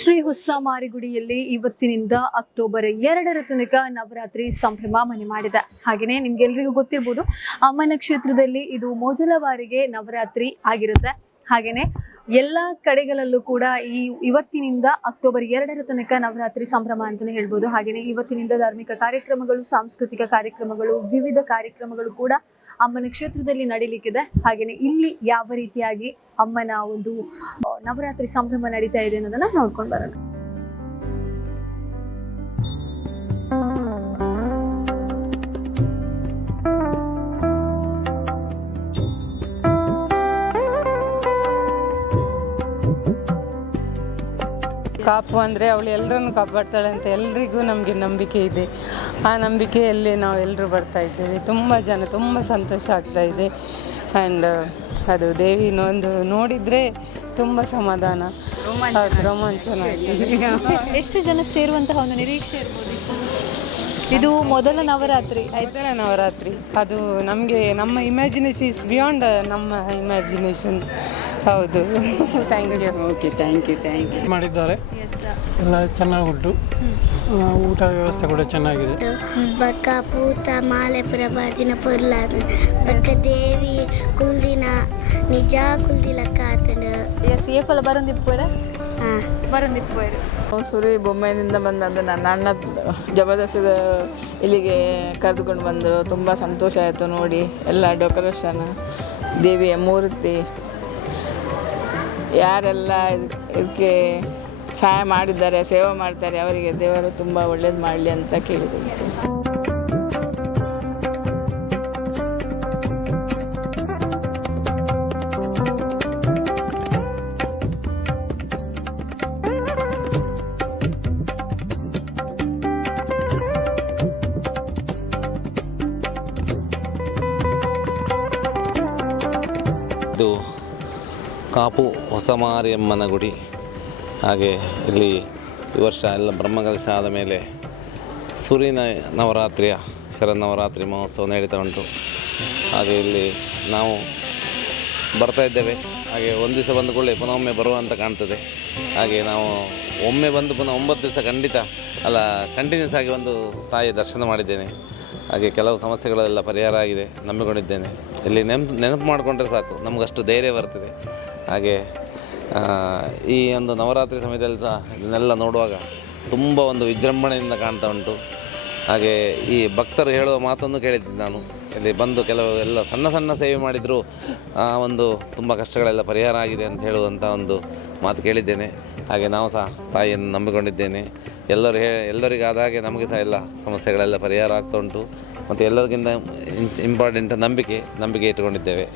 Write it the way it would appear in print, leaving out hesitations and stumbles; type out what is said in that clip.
ಶ್ರೀ ಹೊಸ ಮಾರಿಗುಡಿಯಲ್ಲಿ ಇವತ್ತಿನಿಂದ ಅಕ್ಟೋಬರ್ 2ರ ತನಕ ನವರಾತ್ರಿ ಸಂಭ್ರಮ ಮನೆ ಮಾಡಿದೆ. ಹಾಗೆಯೇ ನಿಮ್ಗೆಲ್ರಿಗೂ ಗೊತ್ತಿರ್ಬೋದು, ಅಮ್ಮನ ಕ್ಷೇತ್ರದಲ್ಲಿ ಇದು ಮೊದಲ ಬಾರಿಗೆ ನವರಾತ್ರಿ ಆಗಿರುತ್ತೆ. ಹಾಗೆಯೇ ಎಲ್ಲ ಕಡೆಗಳಲ್ಲೂ ಕೂಡ ಇವತ್ತಿನಿಂದ ಅಕ್ಟೋಬರ್ 2ರ ತನಕ ನವರಾತ್ರಿ ಸಂಭ್ರಮ ಅಂತಲೇ ಹೇಳ್ಬೋದು. ಹಾಗೆಯೇ ಇವತ್ತಿನಿಂದ ಧಾರ್ಮಿಕ ಕಾರ್ಯಕ್ರಮಗಳು, ಸಾಂಸ್ಕೃತಿಕ ಕಾರ್ಯಕ್ರಮಗಳು, ವಿವಿಧ ಕಾರ್ಯಕ್ರಮಗಳು ಕೂಡ ಅಮ್ಮನ ಕ್ಷೇತ್ರದಲ್ಲಿ ನಡೀಲಿಕ್ಕಿದೆ. ಹಾಗೆಯೇ ಇಲ್ಲಿ ಯಾವ ರೀತಿಯಾಗಿ ಅಮ್ಮನ ಒಂದು ನವರಾತ್ರಿ ಸಂಭ್ರಮ ನಡೀತಾ ಇದೆ ಅನ್ನೋದನ್ನ ನೋಡ್ಕೊಂಡು ಬರೋಣ. ಕಾಪು ಅಂದರೆ ಅವಳು ಎಲ್ಲರನ್ನು ಕಾಪಾಡ್ತಾಳೆ ಅಂತ ಎಲ್ರಿಗೂ ನಮಗೆ ನಂಬಿಕೆ ಇದೆ. ಆ ನಂಬಿಕೆಯಲ್ಲಿ ನಾವು ಎಲ್ಲರೂ ಬರ್ತಾ ಇದ್ದೇವೆ. ತುಂಬ ಸಂತೋಷ ಆಗ್ತಾ ಇದೆ. ಆ್ಯಂಡ್ ಅದು ದೇವಿನ ಒಂದು ನೋಡಿದರೆ ತುಂಬ ಸಮಾಧಾನ, ರೋಮಾಂಚನ ಆಗಿದೆ. ಎಷ್ಟು ಜನ ಸೇರುವಂತಹ ಒಂದು ನಿರೀಕ್ಷೆ ಇರ್ಬೋದು? ಇದು ಮೊದಲ ನವರಾತ್ರಿ. ಅದು ನಮಗೆ ನಮ್ಮ ಇಮ್ಯಾಜಿನೇಷನ್ ಇಸ್ ಬಿಯಾಂಡ್ ನಮ್ಮ ಇಮ್ಯಾಜಿನೇಷನ್. ಹೌದು. Thank you. Okay, thank you ಮಾಡಿದ್ದಾರೆ. ಎಲ್ಲ ಚೆನ್ನಾಗುಂಟು. ಊಟ ವ್ಯವಸ್ಥೆ ಕೂಡ ಚೆನ್ನಾಗಿದೆ. ಬಕ್ಕ ಪೂತ ಮಾಲೆ ಪ್ರಭಾಜಿನ ಪೊರ್ಲಾದ ಬಕ್ಕ ದೇವಿ ಕುಲ್ದಿನ ನಿಜ ಕುಲ್ದಿಲ ಕಾತನ ಸೇಫಲ ಬರಂದಿಪ್ಪೋರ ಸುರಿ ಬೊಮ್ಮೆಯಿಂದ ಬಂದಂದು ನನ್ನ ಅಣ್ಣ ಜಬರ್ದಸ್ತ ಇಲ್ಲಿಗೆ ಕರೆದುಕೊಂಡು ಬಂದರು. ತುಂಬ ಸಂತೋಷ ಆಯಿತು ನೋಡಿ. ಎಲ್ಲ ಡೆಕೋರೇಷನ್, ದೇವಿಯ ಮೂರ್ತಿ, ಯಾರೆಲ್ಲ ಇದಕ್ಕೆ ಸಹಾಯ ಮಾಡಿದ್ದಾರೆ, ಸೇವೆ ಮಾಡ್ತಾರೆ, ಅವರಿಗೆ ದೇವರು ತುಂಬ ಒಳ್ಳೇದು ಮಾಡಲಿ ಅಂತ ಕೇಳಿದ್ದೀನಿ. ಇದು ಕಾಪು ಹೊಸ ಮಾರಿಯಮ್ಮನ ಗುಡಿ. ಹಾಗೆ ಇಲ್ಲಿ ಈ ವರ್ಷ ಎಲ್ಲ ಬ್ರಹ್ಮಕಲಶ ಆದ ಮೇಲೆ ಸೂರ್ಯನ ನವರಾತ್ರಿಯ ಶರನ್ನವರಾತ್ರಿ ಮಹೋತ್ಸವ ನಡೀತಾ ಉಂಟು. ಹಾಗೆ ಇಲ್ಲಿ ನಾವು ಬರ್ತಾ ಇದ್ದೇವೆ. ಹಾಗೆ ಒಂದು ದಿವಸ ಬಂದ ಕೂಡಲೇ ಪುನಃ ಒಮ್ಮೆ ಬರುವಂತ ಕಾಣ್ತದೆ. ಹಾಗೆ ನಾವು ಒಮ್ಮೆ ಬಂದು ಪುನಃ 9 ದಿವಸ ಕಂಟಿನ್ಯೂಸ್ ಆಗಿ ಒಂದು ತಾಯಿಯ ದರ್ಶನ ಮಾಡಿದ್ದೇನೆ. ಹಾಗೆ ಕೆಲವು ಸಮಸ್ಯೆಗಳೆಲ್ಲ ಪರಿಹಾರ ಆಗಿದೆ, ನಂಬಿಕೊಂಡಿದ್ದೇನೆ. ಇಲ್ಲಿ ನೆನಪು ಮಾಡಿಕೊಂಡ್ರೆ ಸಾಕು, ನಮಗಷ್ಟು ಧೈರ್ಯ ಬರ್ತದೆ. ಹಾಗೆ ಈ ಒಂದು ನವರಾತ್ರಿ ಸಮಯದಲ್ಲಿ ಸಹ ಇದನ್ನೆಲ್ಲ ನೋಡುವಾಗ ತುಂಬ ಒಂದು ವಿಜೃಂಭಣೆಯಿಂದ ಕಾಣ್ತಾ ಉಂಟು. ಹಾಗೆ ಈ ಭಕ್ತರು ಹೇಳುವ ಮಾತನ್ನು ಕೇಳಿದ್ದೀನಿ ನಾನು. ಇಲ್ಲಿ ಬಂದು ಕೆಲವು ಎಲ್ಲ ಸಣ್ಣ ಸೇವೆ ಮಾಡಿದರೂ ಒಂದು ತುಂಬ ಕಷ್ಟಗಳೆಲ್ಲ ಪರಿಹಾರ ಆಗಿದೆ ಅಂತ ಹೇಳುವಂಥ ಒಂದು ಮಾತು ಕೇಳಿದ್ದೇನೆ. ಹಾಗೆ ನಾವು ಸಹ ತಾಯಿಯನ್ನು ನಂಬಿಕೊಂಡಿದ್ದೇನೆ. ಎಲ್ಲರಿಗಾದ ಹಾಗೆ ನಮಗೆ ಸಹ ಎಲ್ಲ ಸಮಸ್ಯೆಗಳೆಲ್ಲ ಪರಿಹಾರ ಆಗ್ತಾ ಉಂಟು. ಮತ್ತು ಎಲ್ಲರಿಗಿಂತ ಇಂಪಾರ್ಟೆಂಟ್ ನಂಬಿಕೆ ಇಟ್ಟುಕೊಂಡಿದ್ದೇವೆ.